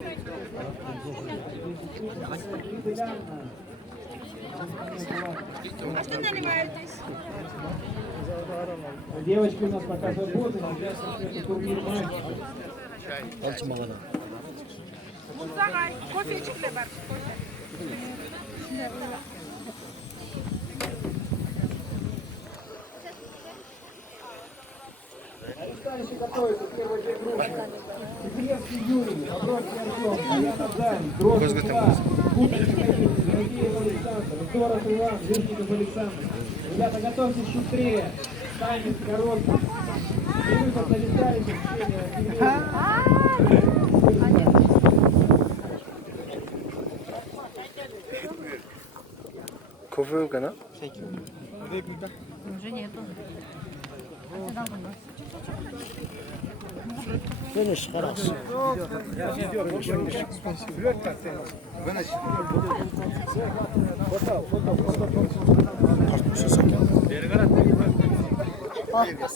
А что наливаетесь? Девочки у нас пока свободны, но для это турнир мальчиков. Музагай, кофе içikle var. Дальше готовится первая группа. Сибирский Юрий, Обродский Артем, Аяна Дань, Дрозд Иван, Кубик Сергеев Александр, Здоров Иван, Верхников Александр. Ребята, готовьтесь шустрее. Тайминг короткий. И выход на виталище. Кофе Уже нету. Finish, خلاص. Fото.